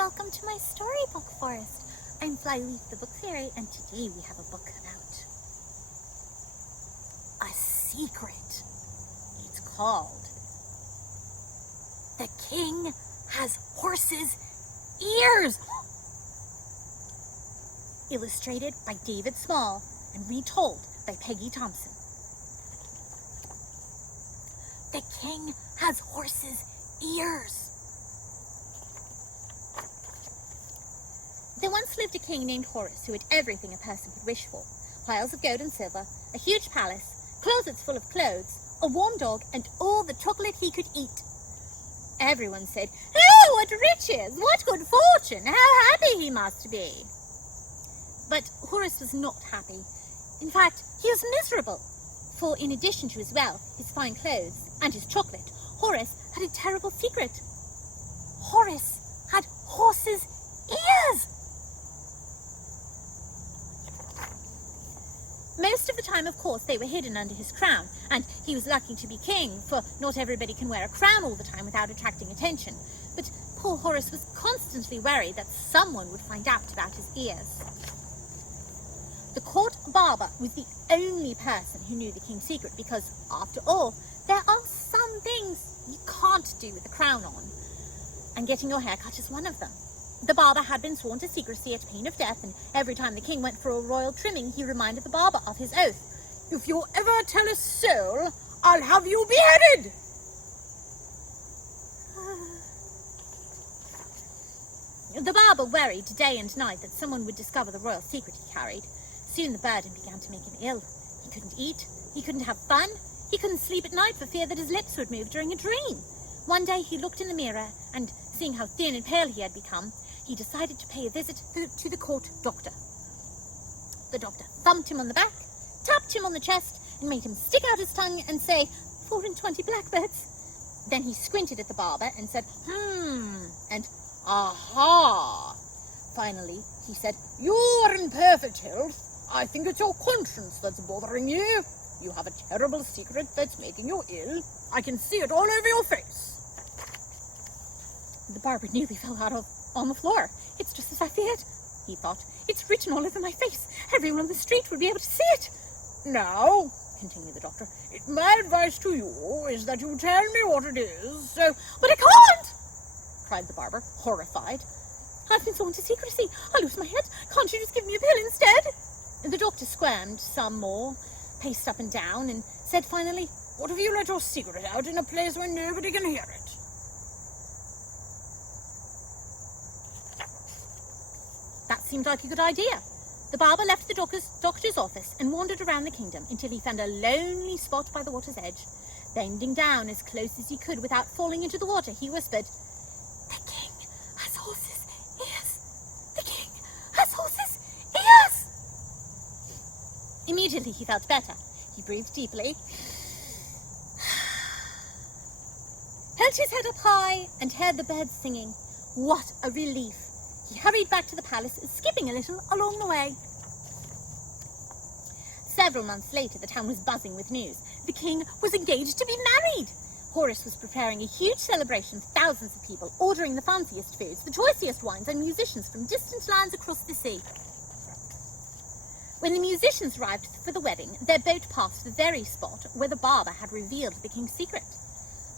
welcome to my storybook forest. I'm Flyleaf the Book Fairy, and today we have a book about a secret. It's called The King Has Horse's Ears. Illustrated by David Small and retold by Peggy Thomson. The king has horse's ears. There once lived a king named Horace who had everything a person could wish for. Piles of gold and silver, a huge palace, closets full of clothes, a warm dog, and all the chocolate he could eat. Everyone said, "Oh, what riches! What good fortune! How happy he must be!" But Horace was not happy. In fact, he was miserable. For in addition to his wealth, his fine clothes, and his chocolate, Horace had a terrible secret. Horace had horse's ears! Most of the time, of course, they were hidden under his crown, and he was lucky to be king, for not everybody can wear a crown all the time without attracting attention. But poor Horace was constantly worried that someone would find out about his ears. The court barber was the only person who knew the king's secret because, after all, there are some things you can't do with the crown on, and getting your hair cut is one of them. The barber had been sworn to secrecy at pain of death, and every time the king went for a royal trimming, he reminded the barber of his oath. "If you ever tell a soul, I'll have you beheaded!" The barber worried day and night that someone would discover the royal secret he carried. Soon the burden began to make him ill. He couldn't eat, he couldn't have fun, he couldn't sleep at night for fear that his lips would move during a dream. One day he looked in the mirror and, seeing how thin and pale he had become, he decided to pay a visit to the court doctor. The doctor thumped him on the back, tapped him on the chest, and made him stick out his tongue and say, 420 blackbirds. Then he squinted at the barber and said, and aha. Finally, he said, "You're in perfect health. I think it's your conscience that's bothering you. You have a terrible secret that's making you ill. I can see it all over your face." The barber nearly fell on the floor. "It's just as I feared," he thought. "It's written all over my face. Everyone on the street would be able to see it." "Now," continued the doctor, "my advice to you is that you tell me what it is, so—" "But I can't!" cried the barber, horrified. "I've been sworn to secrecy. I'll lose my head. Can't you just give me a pill instead?" The doctor squirmed some more, paced up and down, and said finally, "What if you let your secret out in a place where nobody can hear it?" That seemed like a good idea. The barber left the doctor's office and wandered around the kingdom until he found a lonely spot by the water's edge. Bending down as close as he could without falling into the water, he whispered, "The king has horse's ears. The king has horse's ears." Immediately he felt better. He breathed deeply, held his head up high, and heard the birds singing. What a relief! He hurried back to the palace, skipping a little along the way. Several months later, the town was buzzing with news. The king was engaged to be married. Horace was preparing a huge celebration for thousands of people, ordering the fanciest foods, the choicest wines, and musicians from distant lands across the sea. When the musicians arrived for the wedding, their boat passed the very spot where the barber had revealed the king's secret.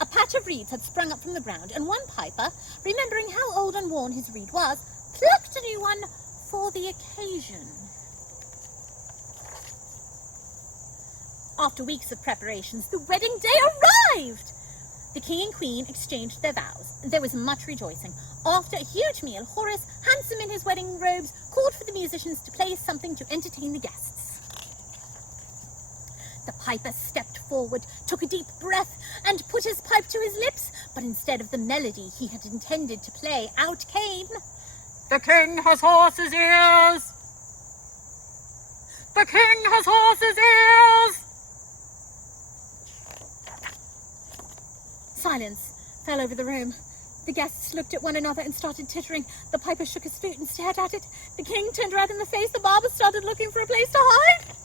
A patch of reeds had sprung up from the ground, and one piper, remembering how old and worn his reed was, plucked a new one for the occasion. After weeks of preparations, the wedding day arrived! The king and queen exchanged their vows. There was much rejoicing. After a huge meal, Horace, handsome in his wedding robes, called for the musicians to play something to entertain the guests. The piper stepped forward, took a deep breath, and put his pipe to his lips, but instead of the melody he had intended to play, out came, "The king has horse's ears! The king has horse's ears!" Silence fell over the room. The guests looked at one another and started tittering. The piper shook his flute and stared at it. The king turned red in the face. The barber started looking for a place to hide.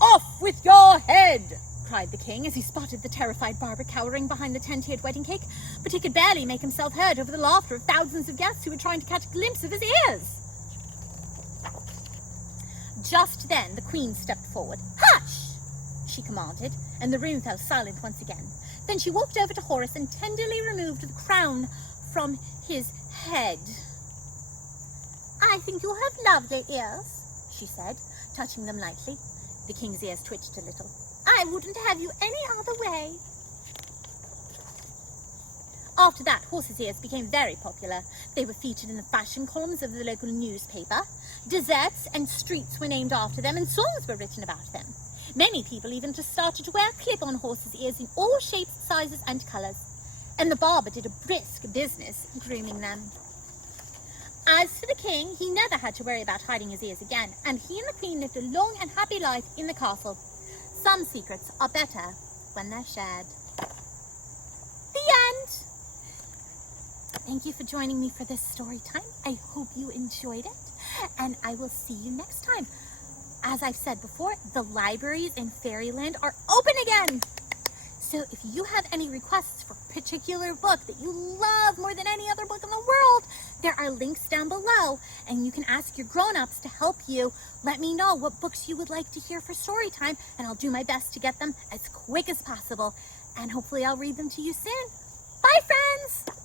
"Off with your head!" cried the king as he spotted the terrified barber cowering behind the tent-tiered wedding cake, but he could barely make himself heard over the laughter of thousands of guests who were trying to catch a glimpse of his ears. Just then, the queen stepped forward. "Hush!" she commanded, and the room fell silent once again. Then she walked over to Horace and tenderly removed the crown from his head. "I think you have lovely ears," she said, touching them lightly. The king's ears twitched a little. "I wouldn't have you any other way." After that, horses' ears became very popular. They were featured in the fashion columns of the local newspaper. Desserts and streets were named after them, and songs were written about them. Many people even just started to wear clip-on horses' ears in all shapes, sizes, and colours. And the barber did a brisk business grooming them. As for the king, he never had to worry about hiding his ears again, and he and the queen lived a long and happy life in the castle. Some secrets are better when they're shared. The end! Thank you for joining me for this story time. I hope you enjoyed it, and I will see you next time. As I've said before, the libraries in Fairyland are open again. So if you have any requests for a particular book that you love more than any other book in the world, there are links down below, and you can ask your grown-ups to help you. Let me know what books you would like to hear for story time, and I'll do my best to get them as quick as possible. And hopefully I'll read them to you soon. Bye, friends!